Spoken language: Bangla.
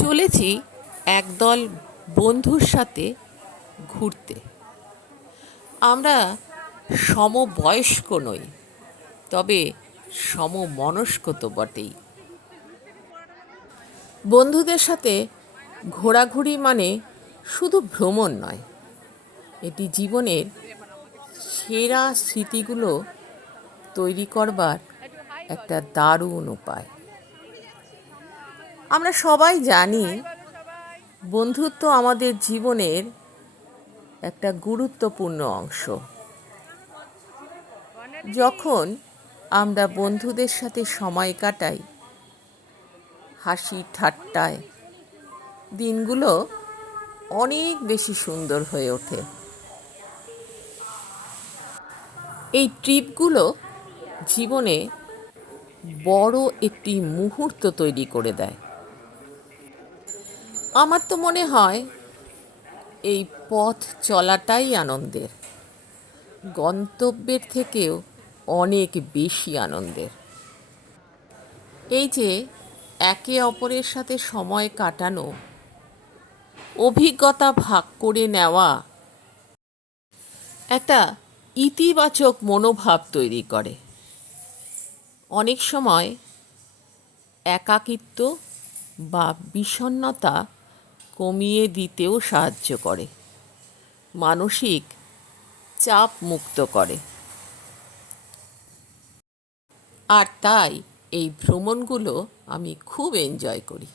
চলেছি একদল বন্ধুর সাথে ঘুরতে। আমরা সমবয়স্ক নই, তবে সমমনস্ক তো বটেই। বন্ধুদের সাথে ঘোরাঘুরি মানে শুধু ভ্রমণ নয়, এটি জীবনের সেরা স্মৃতিগুলো তৈরি করবার একটা দারুণ উপায়। আমরা সবাই জানি বন্ধুত্ব আমাদের জীবনের একটা গুরুত্বপূর্ণ অংশ। যখন আমরা বন্ধুদের সাথে সময় কাটাই, হাসি ঠাট্টায়, দিনগুলো অনেক বেশি সুন্দর হয়ে ওঠে। এই ট্রিপগুলো জীবনে বড় একটি মুহূর্ত তৈরি করে দেয়। আমার তো মনে হয় এই পথ চলাটাই আনন্দের। গন্তব্যের থেকেও অনেক বেশি আনন্দের। এই যে একে অপরের সাথে সময় কাটানো, অভিজ্ঞতা ভাগ করে নেওয়া, একটা ইতিবাচক মনোভাব তৈরি করে। অনেক সময় একাকিত্ব বা বিষণ্ণতা কমিয়ে দিতেও সাহায্য করে। মানসিক চাপ মুক্ত করে। আর তাই এই ভ্রমণগুলো আমি খুব এনজয় করি।